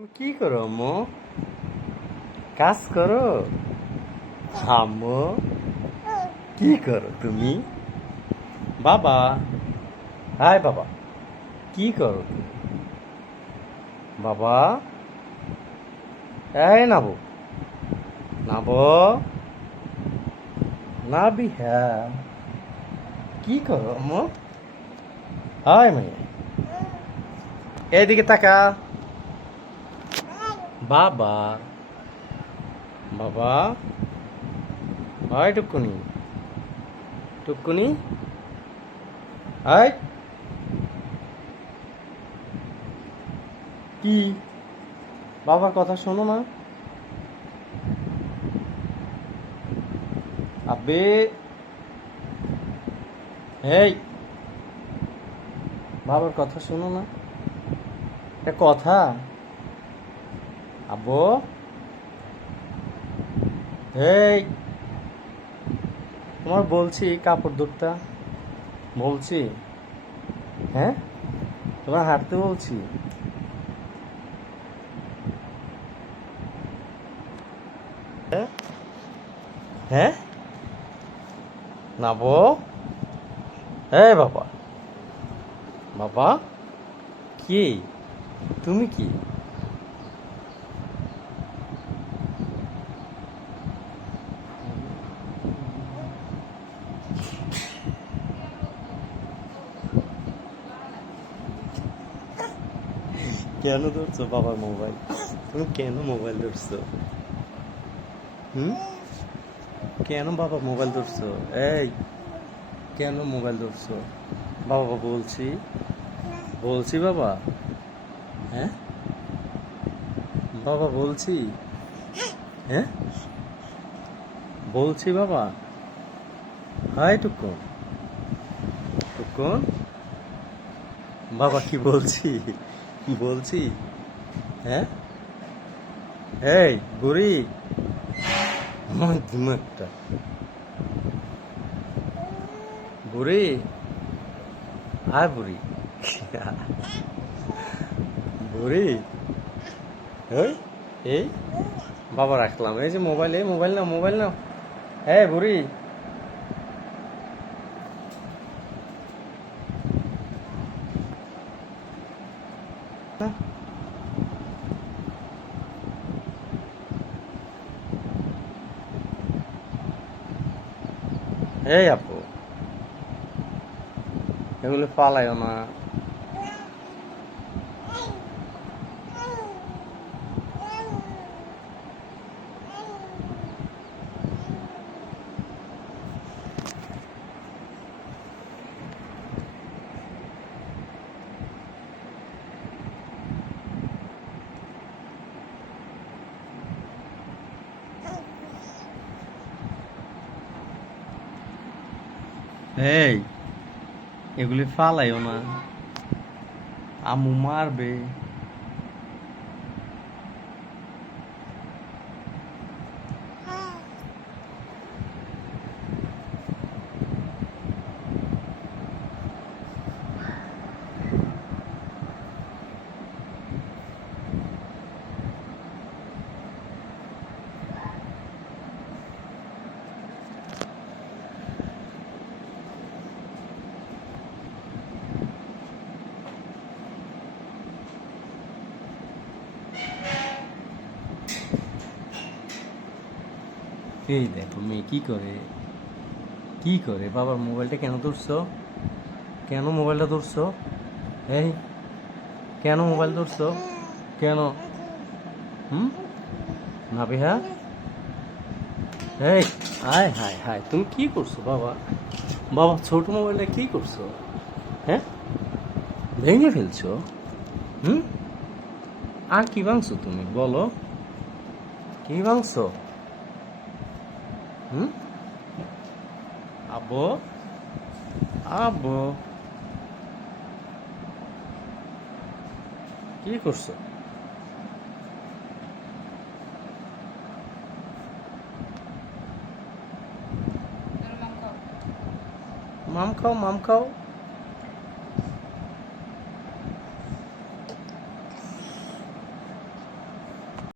তুমি কি করো আম্মু? কাজ করো? আম্মু কি করো তুমি? বাবা, হাই বাবা, কি করো তুমি? বাবা, এই নাবো, নাবো, নাবি, হ্যাঁ, কি করো আম্মু? হাই মেয়ে, এইদিকে তাকা। বাবা, বাবা, হাই টুকুনি, টুকুনি, হাই, কি বাবার কথা শোনো না? আবে, এই বাবার কথা শোনো না? এটা কথা? আব্বু, এই তোমার বলছি কাপড় ধরতে, বলছি, হ্যাঁ তোমার হাঁটতে বলছি। হ্যাঁ, হ্যাঁ, নাবো, এই বাবা, বাবা, কি তুমি কি? কেন ধরছো বাবার মোবাইল? তুমি কেন মোবাইল ধরছো? হুম, কেন বাবা মোবাইল ধরছো? এই কেন মোবাইল ধরছো? বাবা বলছি, বলছি বাবা, হ্যাঁ বাবা বলছি, হ্যাঁ বলছি বাবা, হাই টুকুন, টুকুন, বাবা কি বলছি, বলছি, হ্যাঁ, এই বুড়ি, আমার দিমাগটা, বুড়ি, হাই বুড়ি, বুড়ি, এই এই বাবা রাখলাম, এই যে মোবাইল, এই মোবাইল নাও, মোবাইল নাও, এই বুড়ি, এই আপু, এগুলো পালাইও না। এই এগুলি ফালাইও না, আম্মু মারবে। এই দেখো মেয়ে কি করে, কি করে, বাবার মোবাইলটা কেন ধরছো? কেন মোবাইলটা ধরছো? এই কেন মোবাইল ধরছো? কেন? হুম, নাবিহা, এই হায় হায় হায়, তুমি কি করছো বাবা? বাবা ছোট মোবাইলটা কি করছো? হ্যাঁ, ভেঙে ফেলছো? হুম, আর কি ভাঙছো তুমি বলো, কি ভাঙছো? হুম, আব্বু, আব্বু, কি করছো? মাম খাও, মাম খাও।